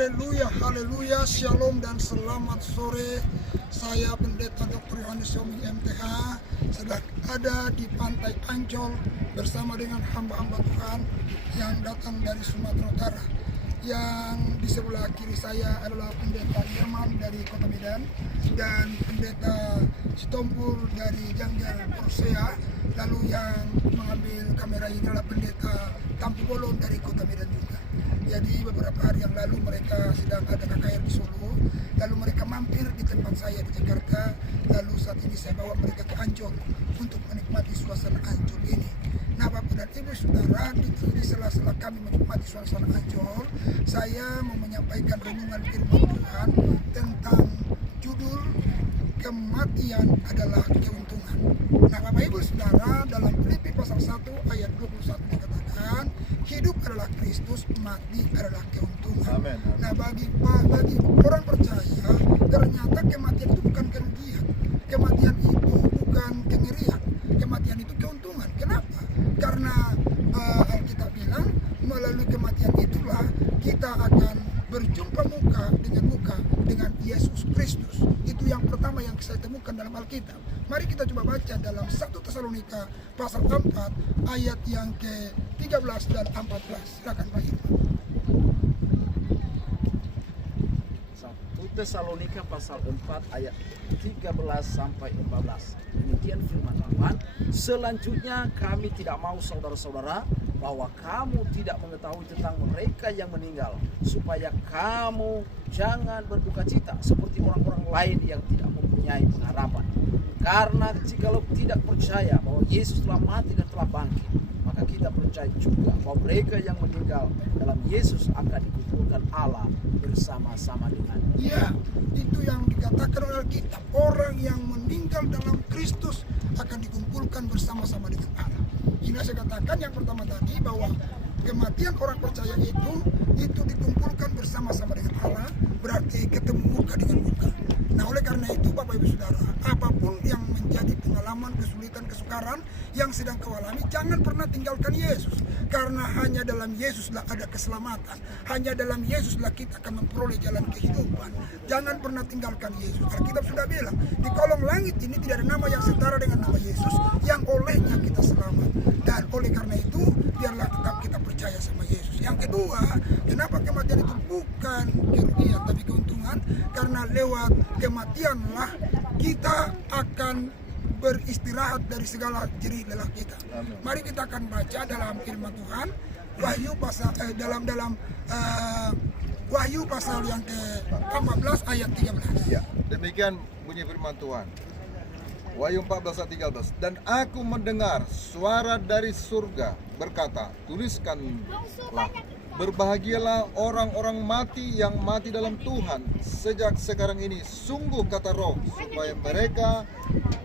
Haleluya, haleluya, shalom dan selamat sore. Saya Pendeta Dr. Yohanes Yomi MTH sedang ada di Pantai Ancol bersama dengan hamba-hamba Tuhan yang datang dari Sumatera Utara. Yang di sebelah kiri saya adalah Pendeta Irman dari Kota Medan dan Pendeta Sitompul dari Janggal Persea. Lalu yang mengambil kamera ini adalah Pendeta Tampu Bolon dari Kota Medan juga. Jadi beberapa hari yang lalu mereka sedang ada KKR di Solo, lalu mereka mampir di tempat saya di Jakarta, lalu saat ini saya bawa mereka ke Ancol untuk menikmati suasana Ancol ini. Nah Bapak dan Ibu Saudara, di sela-sela kami menikmati suasana Ancol, saya mau menyampaikan renungan firman Tuhan tentang judul kematian adalah keuntungan. Nah Bapak Ibu Saudara, dalam Filipi pasal 1 ayat 21 dikatakan, hidup adalah Kristus, mati adalah keuntungan. Amen. Nah bagi orang percaya, ternyata kematian itu bukan kerugian. Kematian itu bukan kengerian. Kematian itu keuntungan. Kenapa? Karena Alkitab bilang melalui kematian itulah kita akan berjumpa muka dengan Yesus Kristus. Itu yang pertama yang saya temukan dalam Alkitab. Mari kita coba baca dalam 1 Tesalonika pasal 4 ayat yang ke-13 dan 14. Silakan Pak Irman. 1 Tesalonika pasal 4 ayat 13 sampai 14. Demikian firman Tuhan. Selanjutnya kami tidak mau saudara-saudara bahwa kamu tidak mengetahui tentang mereka yang meninggal, supaya kamu jangan berduka cita seperti orang-orang lain yang tidak mempunyai pengharapan. Karena jikalau tidak percaya bahwa Yesus telah mati dan telah bangkit, maka kita percaya juga bahwa mereka yang meninggal dalam Yesus akan dikumpulkan Allah bersama-sama dengan Dia. Ya, itu yang dikatakan oleh Alkitab. Orang yang meninggal dalam Kristus akan dikumpulkan bersama-sama dengan Allah. Ini saya katakan yang pertama tadi bahwa kematian orang percaya itu dikumpulkan bersama-sama dengan Allah, berarti ketemu muka dengan muka. Nah oleh karena itu Bapak Ibu Saudara, apapun yang menjadi pengalaman, kesulitan, kesukaran yang sedang kau alami, jangan pernah tinggalkan Yesus. Karena hanya dalam Yesuslah ada keselamatan. Hanya dalam Yesuslah kita akan memperoleh jalan kehidupan. Jangan pernah tinggalkan Yesus. Alkitab sudah bilang, di kolong langit ini tidak ada nama yang setara dengan nama Yesus, yang olehnya kita selamat. Dan oleh karena itu, biarlah tetap kita percaya sama Yesus. Yang kedua, kenapa kematian itu bukan kerugian tapi keuntungan? Karena lewat kematianlah kita akan beristirahat dari segala jerih lelah kita. Mari kita akan baca dalam firman Tuhan Wahyu pasal Wahyu pasal yang ke-14 ayat 13. Ya, demikian bunyi firman Tuhan. Wahyu 14 ayat 13. Dan aku mendengar suara dari surga berkata, tuliskanlah, berbahagialah orang-orang mati yang mati dalam Tuhan sejak sekarang ini. Sungguh kata Roh, supaya mereka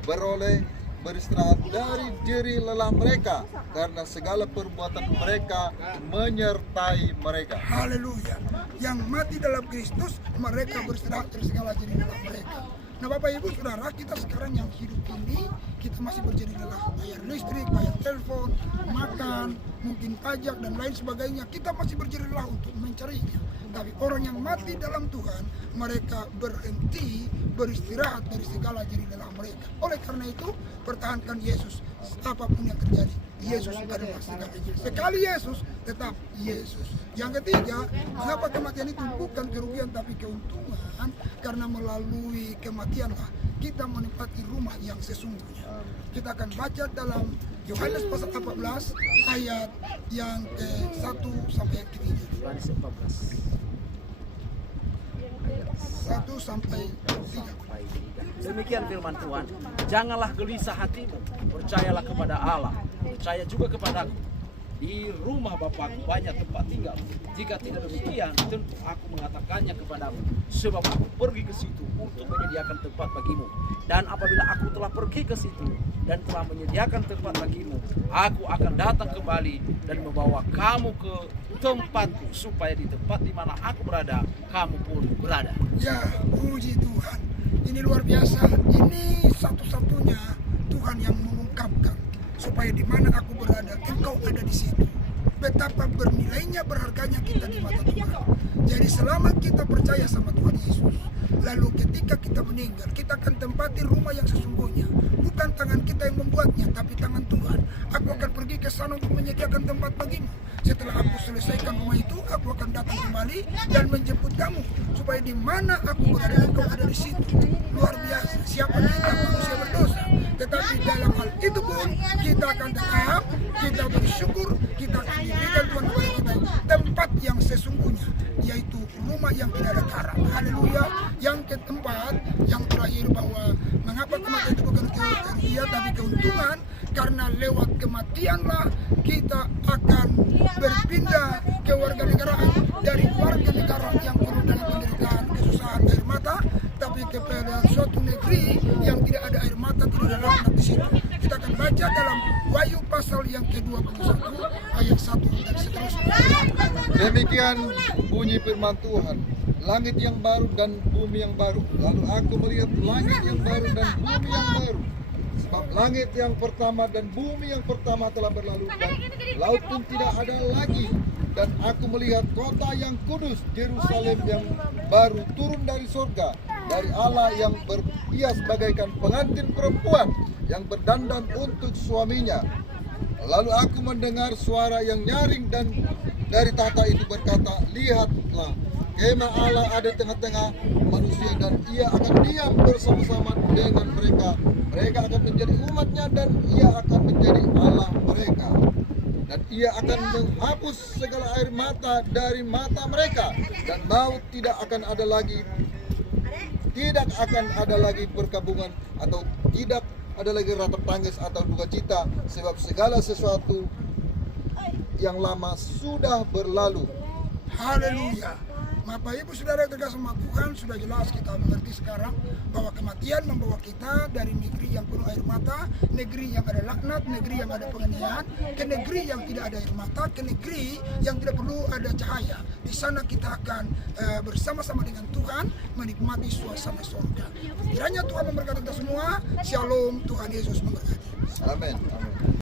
beroleh beristirahat dari jerih lelah mereka, karena segala perbuatan mereka menyertai mereka. Haleluya. Yang mati dalam Kristus, mereka beristirahat dari segala jerih lelah mereka. Nah Bapak Ibu Saudara, kita sekarang yang hidup ini, kita masih berjerih lelah, bayar listrik, bayar telepon, makan, mungkin pajak dan lain sebagainya. Kita masih berjerih lelah untuk mencarinya. Tapi orang yang mati dalam Tuhan, mereka berhenti beristirahat dari segala jerih lelah mereka. Oleh karena itu, pertahankan Yesus apapun yang terjadi. Yesus adalah segalanya. Sekali Yesus, tetap Yesus. Yang ketiga, mengapa kematian itu bukan kerugian tapi keuntungan? Karena melalui kematianlah kita menempati rumah yang sesungguhnya. Kita akan baca dalam Yohanes pasal 14 ayat yang ke-1 sampai yang ke-3. Yohanes 14 1 sampai 3. Demikian firman Tuhan. Janganlah gelisah hatimu, percayalah kepada Allah, percaya juga kepadaku. Di rumah Bapakku banyak tempat tinggal. Jika tidak demikian, tentu aku mengatakannya kepadamu. Sebab aku pergi ke situ untuk menyediakan tempat bagimu. Dan apabila aku telah pergi ke situ dan telah menyediakan tempat bagimu, aku akan datang kembali dan membawa kamu ke tempatku, supaya di tempat di mana aku berada, kamu pun berada. Ya, puji Tuhan. Ini luar biasa. Ini satu-satunya Tuhan yang mengungkapkan supaya di mana aku berada, engkau ada di situ. Betapa bernilainya, berharganya kita di mata Tuhan. Jadi selama kita percaya sama Tuhan Yesus, lalu ketika kita meninggal, kita akan tempati rumah yang sesungguhnya. Bukan tangan kita yang membuatnya, tapi tangan Tuhan. Aku akan pergi ke sana untuk menyediakan tempat bagimu. Setelah aku selesaikan rumah itu, aku akan datang kembali dan menjemput kamu, supaya di mana aku berada, engkau ada di situ. Luar biasa. Siapa kita, manusia berdosa, tetapi dalam hal itu pun kita akan tetap, kita bersyukur, kita akan diberikan Tuhan kepada kita tempat yang sesungguhnya, yaitu rumah yang tidak ada karat. Haleluya. Yang keempat, yang terakhir, bahwa mengapa kematian itu bukan kerugian tapi keuntungan, karena lewat kematianlah kita akan berpindah ke warganegaraan, dari warga negara yang penuh dengan penderitaan, kesusahan, air mata, tapi kepada suatu negeri yang tidak ada air mata, tidak ada laknat di situ. Kita akan baca dalam Wahyu pasal yang ke-21 ayat 1 dan seterusnya. Demikian bunyi firman Tuhan. Langit yang baru dan bumi yang baru. Lalu aku melihat langit yang baru dan bumi yang baru. Sebab langit yang pertama dan bumi yang pertama telah berlalu, dan laut pun tidak ada lagi. Dan aku melihat kota yang kudus, Yerusalem yang baru turun dari surga, dari Allah, yang berhias bagaikan pengantin perempuan yang berdandan untuk suaminya. Lalu aku mendengar suara yang nyaring dan dari tahta itu berkata, lihatlah, kemah Allah ada di tengah-tengah manusia, dan ia akan diam bersama-sama dengan mereka. Mereka akan menjadi umatnya, dan ia akan menjadi Allah mereka. Dan ia akan menghapus segala air mata dari mata mereka, dan maut tidak akan ada lagi, tidak akan ada lagi perkabungan, atau tidak ada lagi ratap tangis atau duka cita, sebab segala sesuatu yang lama sudah berlalu. Haleluya. Bapak Ibu Saudara yang terkasih sama Tuhan, sudah jelas kita mengerti sekarang bahwa kematian membawa kita dari negeri yang penuh air mata, negeri yang ada laknat, negeri yang ada penganiayaan, ke negeri yang tidak ada air mata, ke negeri yang tidak perlu ada cahaya. Di sana kita akan bersama-sama dengan Tuhan menikmati suasana surga. Kiranya Tuhan memberkati kita semua. Shalom, Tuhan Yesus memberkati. Amin.